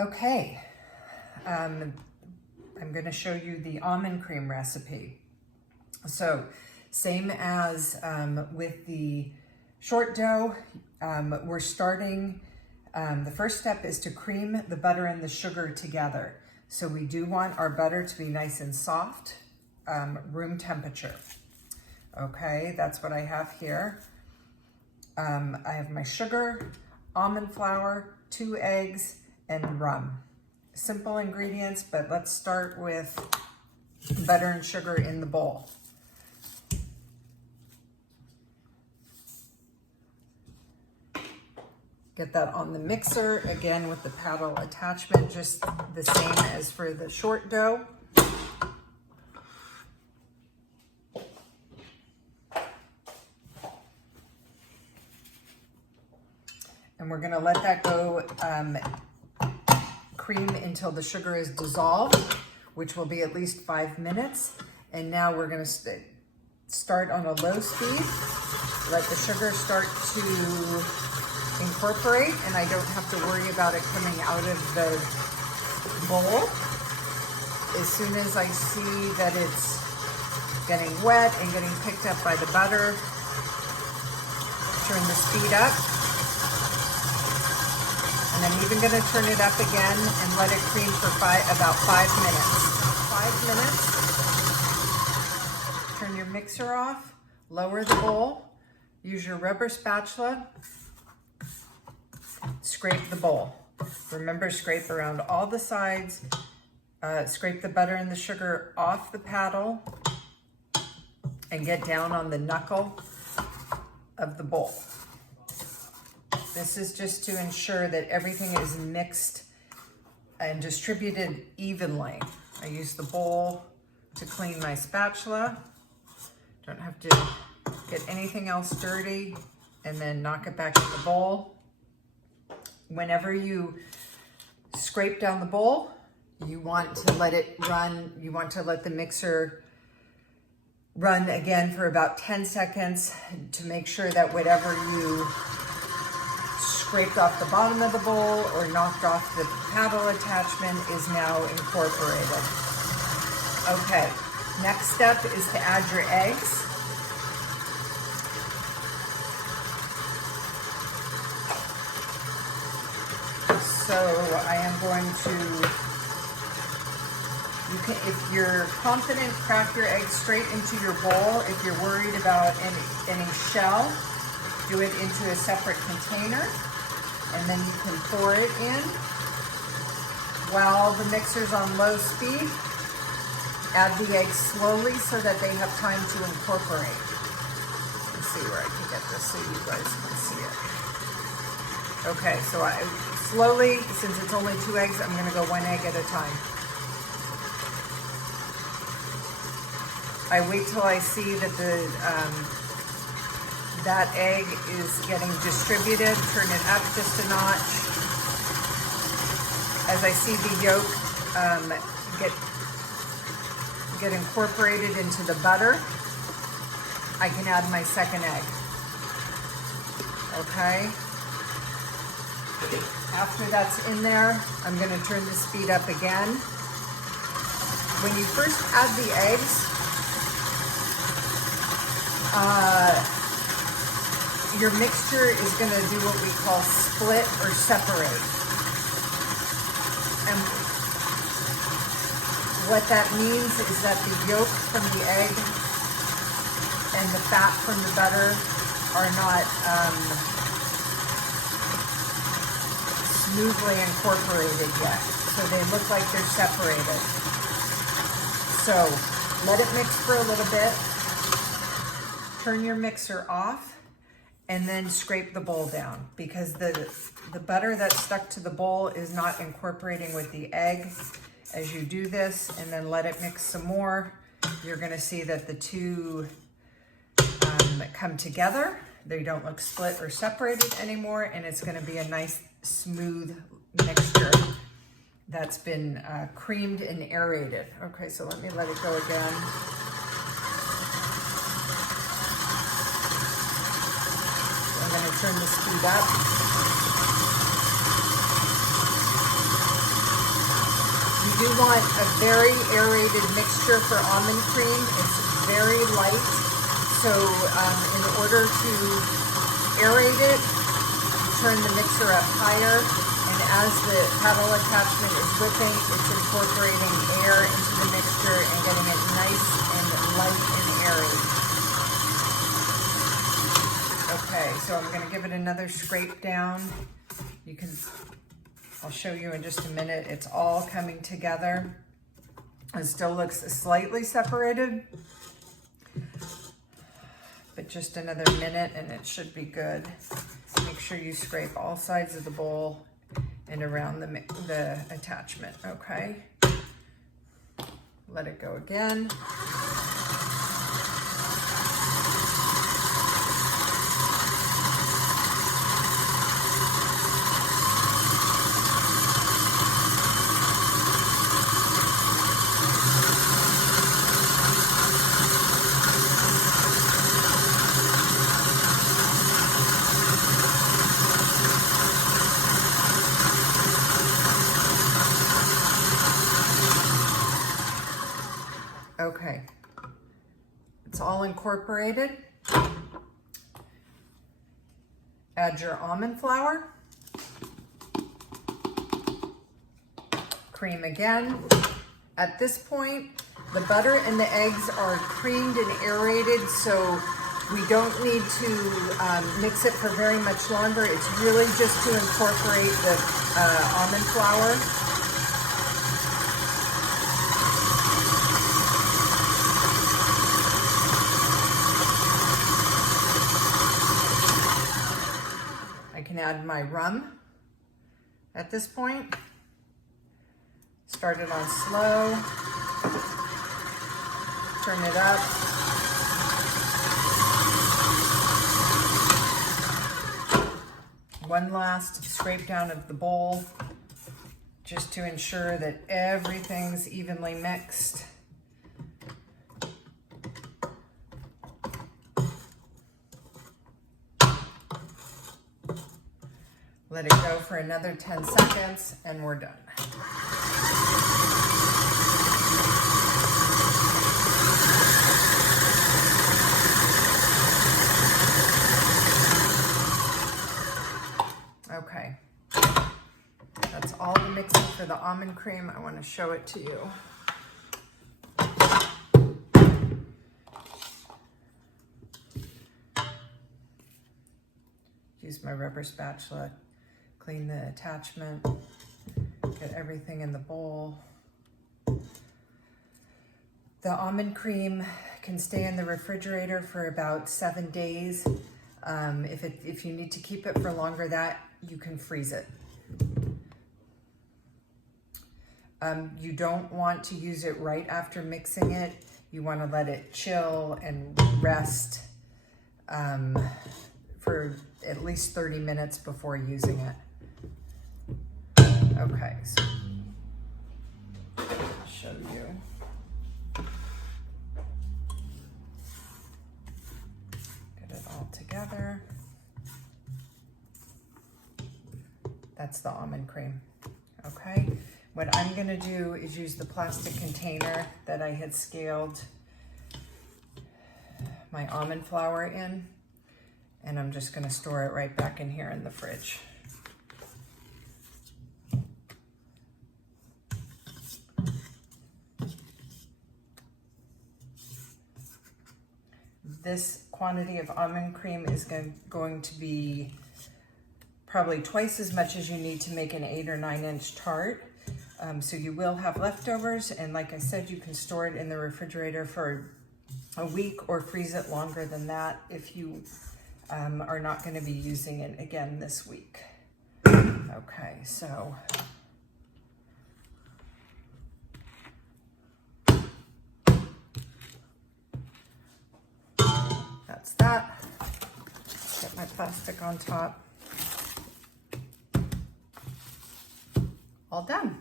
Okay, I'm going to show you the almond cream recipe. So same as with the short dough, we're starting, the first step is to cream the butter and the sugar together. So we do want our butter to be nice and soft, room temperature. Okay, that's what I have here. I have my sugar, almond flour, 2 eggs, and rum. Simple ingredients, but let's start with butter and sugar in the bowl. Get that on the mixer, again with the paddle attachment, just the same as for the short dough. And we're gonna let that go cream until the sugar is dissolved, which will be at least 5 minutes. And now we're gonna start on a low speed, let the sugar start to incorporate, and I don't have to worry about it coming out of the bowl. As soon as I see that it's getting wet and getting picked up by the butter, turn the speed up. And I'm even going to turn it up again and let it cream for about 5 minutes. 5 minutes. Turn your mixer off, lower the bowl, use your rubber spatula, scrape the bowl. Remember, scrape around all the sides, scrape the butter and the sugar off the paddle, and get down on the knuckle of the bowl. This is just to ensure that everything is mixed and distributed evenly. I use the bowl to clean my spatula. Don't have to get anything else dirty, and then knock it back in the bowl. Whenever you scrape down the bowl, you want to let it run. You want to let the mixer run again for about 10 seconds to make sure that whatever you scraped off the bottom of the bowl or knocked off the paddle attachment is now incorporated. Okay, next step is to add your eggs. So I am going to, you can, if you're confident, crack your eggs straight into your bowl. If you're worried about any shell, do it into a separate container, and then you can pour it in. While the mixer's on low speed, add the eggs slowly so that they have time to incorporate. Let's see where I can get this so you guys can see it. Okay, so I slowly, since it's only 2 eggs, I'm gonna go 1 egg at a time. I wait till I see that that egg is getting distributed, turn it up just a notch. As I see the yolk get incorporated into the butter, I can add my second egg. Okay. After that's in there, I'm going to turn the speed up again. When you first add the eggs, your mixture is going to do what we call split or separate. And what that means is that the yolk from the egg and the fat from the butter are not smoothly incorporated yet. So they look like they're separated. So let it mix for a little bit. Turn your mixer off, and then scrape the bowl down, because the butter that's stuck to the bowl is not incorporating with the egg. As you do this and then let it mix some more, you're gonna see that the two come together. They don't look split or separated anymore, and it's gonna be a nice smooth mixture that's been creamed and aerated. Okay, so let me let it go again. I'm going to turn the speed up. do want a very aerated mixture for almond cream. It's very light, so in order to aerate it, turn the mixer up higher, and as the paddle attachment is whipping, it's incorporating air into the mixture and getting it nice and light and airy. Okay, so I'm going to give it another scrape down. I'll show you in just a minute. It's all coming together. It still looks slightly separated, but just another minute and it should be good. Make sure you scrape all sides of the bowl and around the attachment, okay? Let it go again. Okay, it's all incorporated. Add your almond flour, cream again. At this point, the butter and the eggs are creamed and aerated, so we don't need to mix it for very much longer. It's really just to incorporate the almond flour. Add my rum at this point. Start it on slow, turn it up. One last scrape down of the bowl just to ensure that everything's evenly mixed. Let it go for another 10 seconds and we're done. Okay, that's all the mixing for the almond cream. I want to show it to you. Use my rubber spatula. Clean the attachment, get everything in the bowl. The almond cream can stay in the refrigerator for about 7 days. If you need to keep it for longer than that, you can freeze it. You don't want to use it right after mixing it. You want to let it chill and rest for at least 30 minutes before using it. Okay, so I'll show you. Get it all together. That's the almond cream, okay? What I'm gonna do is use the plastic container that I had scaled my almond flour in, and I'm just gonna store it right back in here in the fridge. This quantity of almond cream is going to be probably twice as much as you need to make an 8 or 9 inch tart. So you will have leftovers, and like I said, you can store it in the refrigerator for a week or freeze it longer than that if you are not going to be using it again this week. Okay, so that's that. Get my plastic on top. All done.